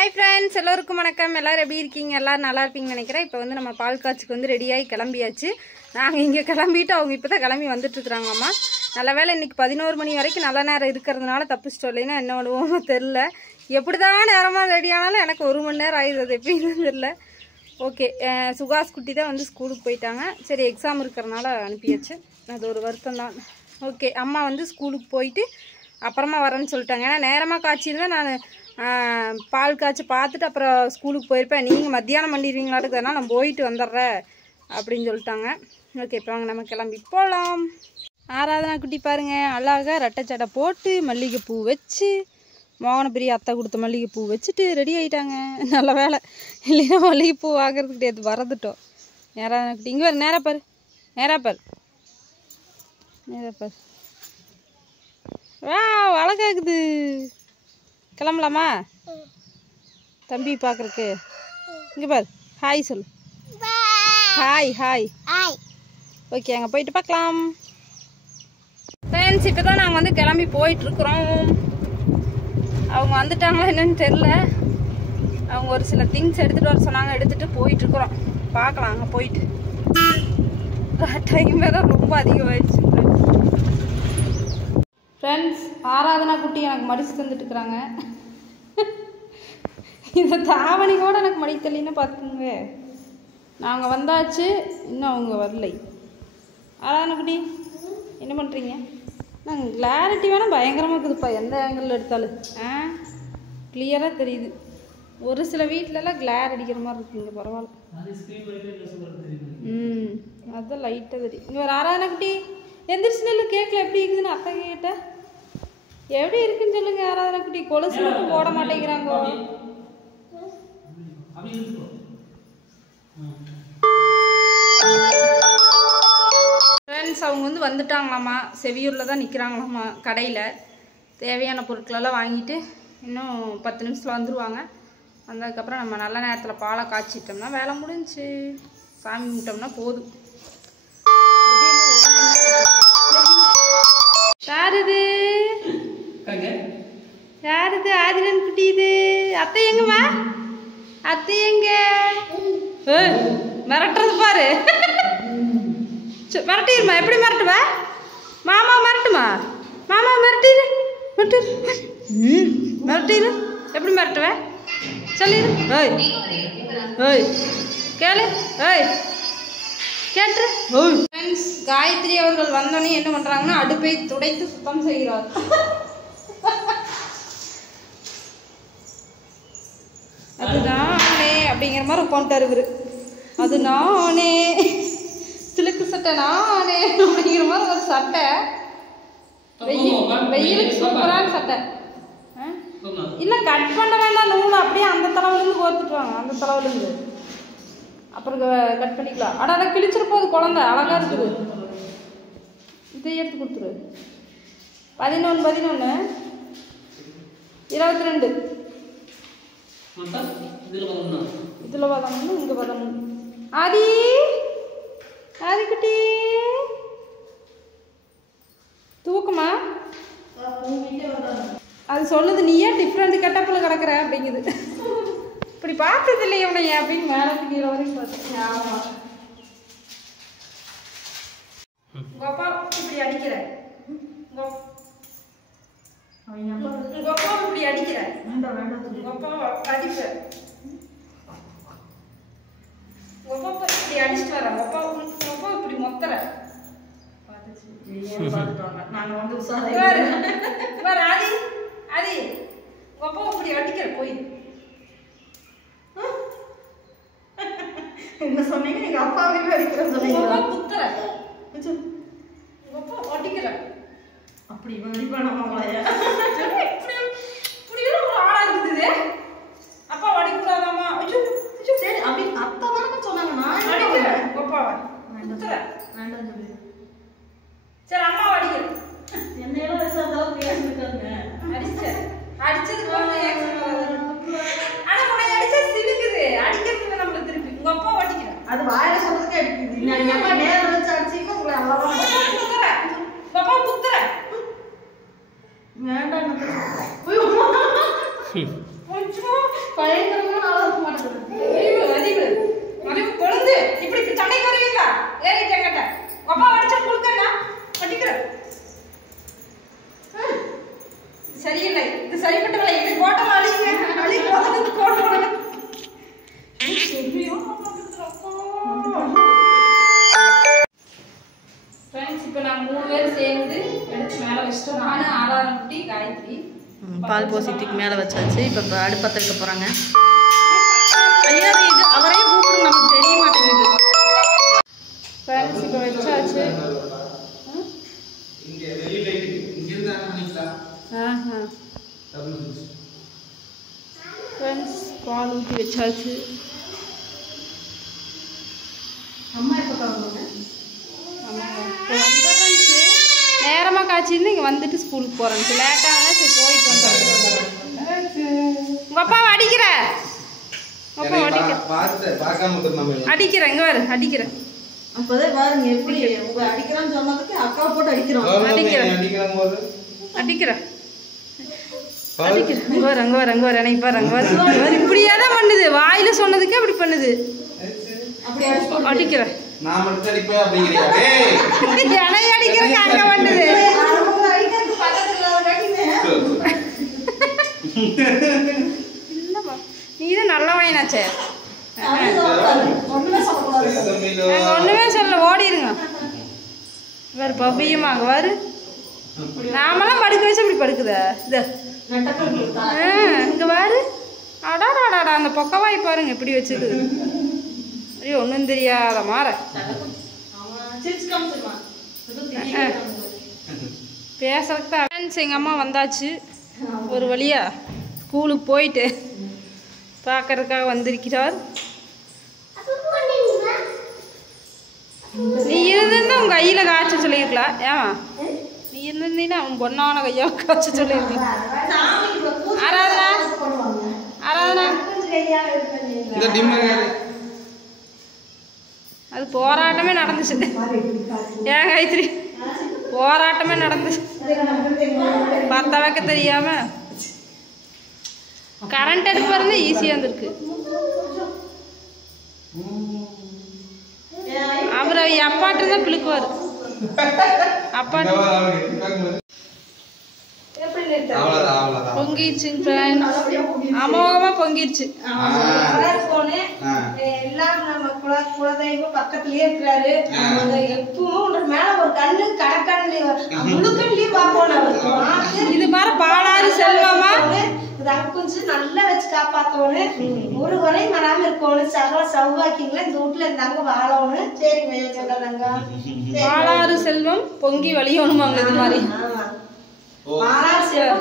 Hi friends, எல்லோருக்கும் வணக்கம். எல்லோரும் எப்படி இருக்கீங்க? எல்லோரும் நல்லா இருப்பீங்கன்னு நினைக்கிறேன். இப்போ வந்து நம்ம பால் காய்ச்சிக்கு வந்து ரெடியாகி கிளம்பியாச்சு. நாங்கள் இங்கே கிளம்பிட்டு அவங்க இப்போ தான் கிளம்பி வந்துட்டுருக்குறாங்கம்மா. நல்ல வேலை இன்றைக்கி 11 மணி வரைக்கும் நல்ல நேரம் இருக்கிறதுனால தப்பிச்சிட்டோம். இல்லைன்னா என்ன விடுவோமோ தெரில. எப்படி தான் நேரமாக ரெடி ஆனாலும் எனக்கு 1 மணி நேரம் ஆயிடுது, எப்படின்னு தெரில. ஓகே, சுகாஸ் குட்டி தான் வந்து ஸ்கூலுக்கு போயிட்டாங்க. சரி, எக்ஸாம் இருக்கிறனால அனுப்பியாச்சு. அது ஒரு வருத்தம் தான். ஓகே, அம்மா வந்து ஸ்கூலுக்கு போயிட்டு அப்புறமா வரேன்னு சொல்லிட்டாங்க. ஏன்னா நேரமாக காய்ச்சிருந்தேன் நான் பால் காய்ச்சி பார்த்துட்டு அப்புறம் ஸ்கூலுக்கு போயிருப்பேன். நீங்கள் மத்தியானம் பண்ணிடுவீங்களாட்டுக்குதுனா நான் போயிட்டு வந்துடுறேன் அப்படின்னு சொல்லிட்டாங்க. ஓகே, இப்போ வாங்க நம்ம கிளம்பி போகலாம். ஆராதனா குட்டி பாருங்கள், அழகாக ரெட்டைச்சடை போட்டு மல்லிகைப்பூ வச்சு மோகனப்பிரியா அத்தை கொடுத்த மல்லிகைப்பூ வச்சுட்டு ரெடி ஆகிட்டாங்க. நல்ல வேலை, இல்லைன்னா மல்லிகைப்பூ வாங்குறதுக்கு கிடையாது, வரதுட்டோம். ஆராதனா குட்டி இங்கே வர, நேராப்பார் நேராப்பார் நேராப்பார். வா, அழகாகுது. கிளம்பலாமா தம்பி பார்க்குறக்கு? இங்கே பார், ஹாய் சொல்லு. Hi hi hi. ஓகே, அங்கே போயிட்டு பார்க்கலாம். ஃப்ரெண்ட்ஸ், இப்போ தான் நாங்கள் வந்து கிளம்பி போயிட்டுருக்குறோம். அவங்க வந்துட்டாங்களா என்னன்னு தெரில. அவங்க ஒரு சில திங்ஸ் எடுத்துகிட்டு வர சொன்னாங்க, எடுத்துகிட்டு போயிட்டுருக்குறோம். பார்க்கலாம் அங்கே போயிட்டு. டைம் வேறு ரொம்ப அதிகமாகிடுச்சு. ஃப்ரெண்ட்ஸ், ஆராதனா குட்டி எனக்கு மடித்து தந்துட்டுருக்குறாங்க. இந்த தாவணி கூட எனக்கு மடிக்க தெரியலன்னு பார்த்துங்க. நாங்கள் வந்தாச்சு, இன்னும் அவங்க வரலை. ஆராதனா குட்டி என்ன பண்ணுறீங்க? நாங்கள் கிளாரிட்டி வேணால் பயங்கரமாக இருக்குதுப்பா, எந்த ஆங்கிளில் எடுத்தாலும் கிளியராக தெரியுது. ஒரு சில வீட்டிலலாம் கிளார் அடிக்கிற மாதிரி இருக்குங்க, பரவாயில்ல. அதுதான் லைட்டாக தெரியும். இங்கே ஒரு ஆராதனா குட்டி எந்திரிச்சு நெல்லு. கேட்கல எப்படி இருக்குதுன்னு அத்தை கேட்ட. எப்படி இருக்குன்னு சொல்லுங்க ஆராதனா குட்டி. கொலுசு மட்டும் போட மாட்டேங்கிறாங்க. ஃப்ரெண்ட்ஸ், அவங்க வந்து வந்துட்டாங்களாம்மா. செவியூரில் தான் நிற்கிறாங்களாம்மா கடையில். தேவையான பொருட்களெல்லாம் வாங்கிட்டு இன்னும் 10 நிமிஷத்தில் வந்துடுவாங்க. வந்ததுக்கப்புறம் நம்ம நல்ல நேரத்தில் பாலை காய்ச்சிட்டோம்னா வேலை முடிஞ்சு. சாமி கும்பிட்டோம்னா போதும். யார் இது? யார் இது? ஆதிரன் குட்டி. இது அத்தை எங்கம்மா? அத்தை எங்க? மிரட்டுறது பாரு. மிரட்டிடுமா? எப்படி மிரட்டுவ? மாமா மிரட்டுமா? மாமா மிரட்டிடு மிரட்டிடு. எப்படி மிரட்டுவ சொல்லிடு. ஓய் ஓய் கேளு. ஓய் கேட்டு. ஃப்ரெண்ட்ஸ், காயத்ரி அவர்கள் வந்தோடனே என்ன பண்ணுறாங்கன்னா அடுப்பை துடைத்து சுத்தம் செய்கிறார். அது நானே அப்படிங்கிற மாதிரி உட்காந்துட்டார் இவர். அது நானே, சிலுக்கு சட்டை நானே அப்படிங்கிற மாதிரி ஒரு சட்டை. வெயிலுக்கு சூப்பரான சட்டை. இல்லை, கட் பண்ண வேண்டாம் நூலை, அப்படியே அந்த தலைவிலேருந்து கோர்த்துட்டு வாங்க. அந்த தலைவிலேருந்து அப்புறம் கட் பண்ணிக்கலாம். ஆனால் அதை கிழிச்சிட்டு போகுது குழந்தை, அழகாக இருக்குது. இதை எடுத்து கொடுத்துரு. 11 11 22. இதில் 13, இங்கே 13. ஆதி ஆதி குட்டி தூக்குமா? அது சொல்லுது, நீ ஏன் டிஃப்ரெண்ட் கெட்டப்பில் கிடக்குற அப்படிங்குது. இப்படி பார்த்தது இல்லையே உனைய அப்படின்னு மேலே கீழே வரைக்கும் பார்த்தேன். ஆமாம், உங்கள் அப்பா இப்படி அடிக்கிற. உங்கள் அப்பா இப்படி அடிக்கிற. உங்கள் அப்பா அடிப்ப. உங்கள் அப்பா இப்படி அடிச்சுட்டு வர. உங்கள் அப்பா இப்படி மொத்தர. நாங்கள் வந்து ஆதி ஆதி உங்கள் அப்பா இப்படி அடிக்கிற. போய் என்ன சொன்னீங்க? எங்கள் அப்பாவே அடிக்கிறேன்னு சொன்னீங்க. உங்கள் அப்பா குத்துற. உங்கள் அப்பா அடிக்கிற. அப்படி அடிப்பானம்மா உங்களைய. இப்படியெல்லாம் ஒரு ஆளாக இருக்குது. அப்பா அடிக்கூடாதாம்மா? சரி, அப்படி அப்பா தானே சொன்னாங்க. நான் அடிக்கிறேன் உங்கள் அப்பாவை. குத்துற வேண்டாம் சொல்லி. சரி, அம்மாவை அடிக்கிறேன். என்னையெல்லாம் வச்சு அந்த அளவுக்கு பேசிருக்காங்க. அடிச்சேன், அடிச்சது ஆனா உனக்கு அடிச்சா சிலுக்குது. அடிக்கிறது நம்மள திருப்பி. உங்க அப்பா அடிக்கிறேன். அது வாயில சொல்றதுக்கே அடிக்குது. நீங்க அப்பா நேரா வச்சு அடிச்சீங்க உங்களை அவ்வளவுதான் குத்துற. உங்க அப்பா குத்துற. வேண்டாம் கொஞ்சம் பயங்கரமா நல்லா இருக்க மாட்டேங்குது. அறிவு பொழுது இப்படி சண்டைக்கு வருவீங்களா? ஏறிட்ட கேட்ட அப்பா அடிச்சா கொடுக்கண்ணா அடிக்கிற சரியில்லை. இது சரிப்பட்டவில்லை. இது கோட்டம் அழிங்க அழி போதுக்கு கோட்டம் ஃப்ரெண்ட்ஸ். இப்போ நாங்கள் 3 பேர் சேர்ந்து எடுத்து மேலே வச்சுட்டோம். நானும் ஆறாரம் குட்டி காயத்ரி பால் போசிட்டுக்கு மேலே வச்சாச்சு. இப்போ அடுப்பத்த வைக்க போகிறாங்க. ஐயா இது அவரே கூப்பிட்டு நமக்கு தெரிய மாட்டேங்குது. ஃப்ரெண்ட்ஸ் இப்போ வச்சாச்சு. ஃப்ரெண்ட்ஸ் பால் ஊற்றி வச்சாச்சு. அம்மா எப்போ கிளம்புவாங்க? நேரமாக காய்ச்சிருந்து இங்கே வந்துட்டு ஸ்கூலுக்கு போகிறேன். லேட்டாக சரி போயிட்டு வந்தேன். உங்கள் அப்பாவை அடிக்கிற அடிக்கிறேன் இங்கே வரு அடிக்கிறேன். அப்போதான் பாருங்க எப்படி அடிக்கிறான்னு சொன்னதுக்கு அக்கா போட்டு அடிக்கிறோம். அடிக்கிறேன் அங்கே வர அங்கே வர அங்கே வர எனக்கு பாரு அங்கே வர இப்படியே தான் பண்ணுது. வாயில சொன்னதுக்கே அப்படி பண்ணுது. அடிக்கிறேன் அடிக்கிறேன் அங்க பண்ணுது. இல்லம்மா நீதான் நல்லவனாச்சே. ஒண்ணுமே சொல்ல ஓடிடுங்க. வேறு பப்பியமா அங்க வாரு. நாமெல்லாம் படுக்க வச்சு இப்படி படுக்குத. இங்க வாரு. அடாடாடாடா அந்த பொக்கவாய் பாருங்க எப்படி வச்சுக்குது. ஐயோ ஒன்றும் தெரியாத மாற பேசுறதுக்கு தான். எங்கள் அம்மா வந்தாச்சு. ஒரு வழியா ஸ்கூலுக்கு போயிட்டு பார்க்கறதுக்காக வந்திருக்கிறார். நீ இருந்திருந்தா உன் கையில் காய்ச்ச சொல்லியிருக்கலாம். ஏமா நீ இருந்திருந்தீங்கன்னா உன் பொண்ணான கையால் காய்ச்ச சொல்லியிருக்கலாம். ஆராதனா ஆராதனா அது போராட்டமே நடந்துச்சு. ஏன் காயத்ரி போராட்டமே நடந்துச்சு. பத்த வைக்க தெரியாம கரண்ட் அடுப்பு இருந்தா ஈஸியா இருந்திருக்கு. அவர் அப்பாட்டு தான் பிழுக்குவாரு. அப்பாட்டு பொங்கிடுச்சுங்க. அமோகமா பொங்கிடுச்சு. குலதெய்வம் பக்கத்துலயே இருக்கிறாரு. எப்பவும் மேல ஒரு கண்ணு கடற்கண்ணு முழு கண்ணிலயும் பார்ப்போம். இது மாதிரி பாலாறு செல்வமா கொஞ்சம் நல்லா வச்சு காப்பாத்தணும். ஒரு குறையும் வராம இருக்கணும். சகல சௌபாக்கியங்கள இந்த வீட்டுல இருந்தாங்க வாழணும். சரிங்க சொல்லலாங்க. பாலாறு செல்வம் பொங்கி வழியணுமாங்க. இது மாதிரி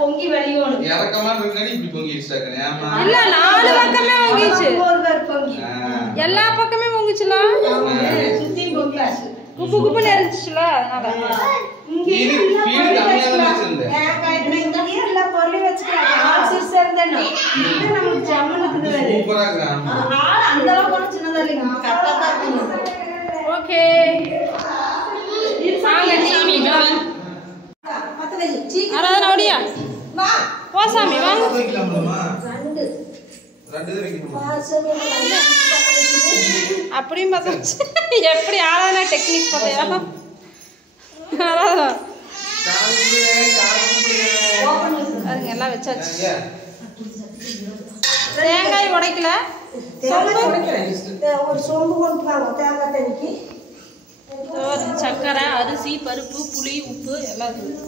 பொங்கி வழியணும். இல்ல 4 பக்கமே பொங்கிச்சு. எல்லா பக்கமே பொங்கிச்சுல. சுத்தி பொங்கியாச்சு. குப்பு குப்பு நெரிச்சுல. அதனால எல்லா பொருளையும் வச்சுக்கிறாங்க. நமக்கு ஜம்முன்னு அந்த அளவுக்கு சின்னதா இல்லைங்க. கரெக்டா தான். ஓகே ஆராதனா ஓடியா வா சாமி வாங்க. அப்படியும் பார்த்தாச்சு. எப்படி ஆராதனா டெக்னிக் பார்த்தியா? அதுங்க எல்லாம் வச்சாச்சு. தேங்காய் உடைக்கல. ஒரு சொம்பு கொண்டு வாங்க தேங்காய் தண்ணிக்கு. சக்கரை அரிசி பருப்பு புளி உப்பு எல்லாம் இருக்குது.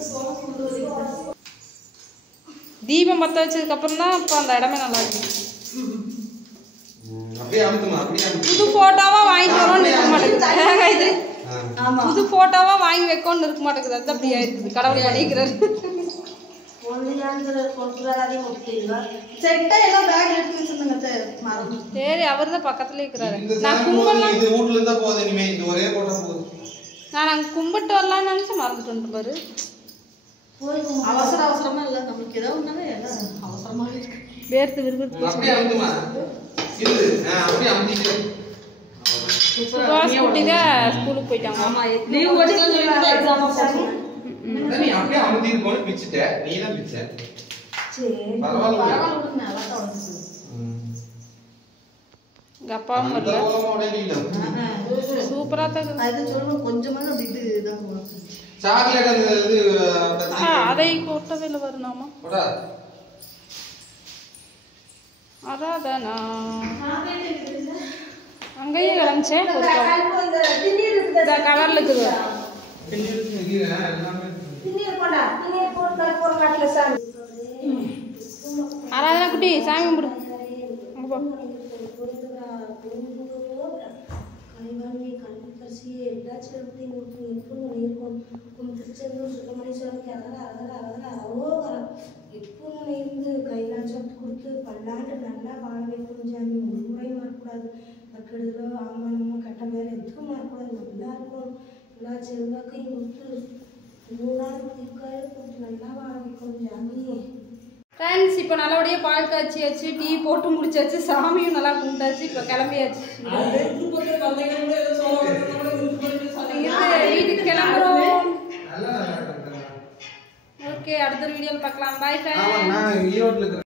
தீபம் பற்ற வச்சதுக்கு அப்புறம் தான் இப்போ அந்த இடமே நல்லா இருக்கு. புது போட்டோவா வாங்கிட்டு வரோன்னு இருக்க மாட்டேங்குது. புது போட்டோவா வாங்கி வைக்கணும்னு இருக்க மாட்டேங்குது. அது அப்படியா இருக்குது. கடவுளை அணிக்கிறாரு. சரி அவர் தான் பக்கத்துல இருக்கிறாரு. நான் கும்பலாம் நான் அங்கே கும்பிட்டு வரலான்னு நினைச்சு மறந்துட்டு வந்து பாரு. அவசர அவசரமா இல்லை நம்மளுக்கு ஏதாவது ஒன்றாலே எல்லாம் அவசரமாக இருக்கு. வேர்த்து விறுவிறுத்து சுபாஷ் குட்டி தான் ஸ்கூலுக்கு போயிட்டாங்க. ஆமாம் லீவ் வச்சுக்கலாம்னு சொல்லிட்டு எக்ஸாம் போச்சு. நீ அப்படியே அமுத்தி போன பிச்சிட்ட நீ தான் பிச்ச. சரி பரவாயில்ல நல்லா தான் வந்துச்சு. எங்கள் அப்பாவும் வரல. சூப்பராக தான் இருக்குது. அது சொல்லணும் கொஞ்சமாக அப்படி இதுதான் சாக்லேட் அந்த இது அதை கொட்டவே இல்லை வரணுமா அதாதானா அங்கேயும் கிளம்பிச்சேன். ஒரு கவரில் இருக்குது. அதான் குட்டி சாமி கும்பிடு. அங்கே போ. பல்லாண்டு நல்லா வாழ வைக்கணும் சாமி. ஒரு முறை மாறக்கூடாது. கெடுதலோ அவமானமோ கெட்ட பேர் எதுவும் மாறக்கூடாது. நல்லா இருக்கும். எல்லா செல்வாக்கையும் கொடுத்து 3 நாள் கொடுத்து நல்லா வாழ வைக்கணும் சாமி. ஃப்ரெண்ட்ஸ், இப்போ நல்லபடியாக பால் காய்ச்சியாச்சு, டீ போட்டு முடிச்சாச்சு, சாமியும் நல்லா கும்பிட்டாச்சு. இப்போ கிளம்பியாச்சு. வீட்டுக்கு கிளம்புறோம். ஓகே, அடுத்த வீடியோவில் பார்க்கலாம். Bye friends.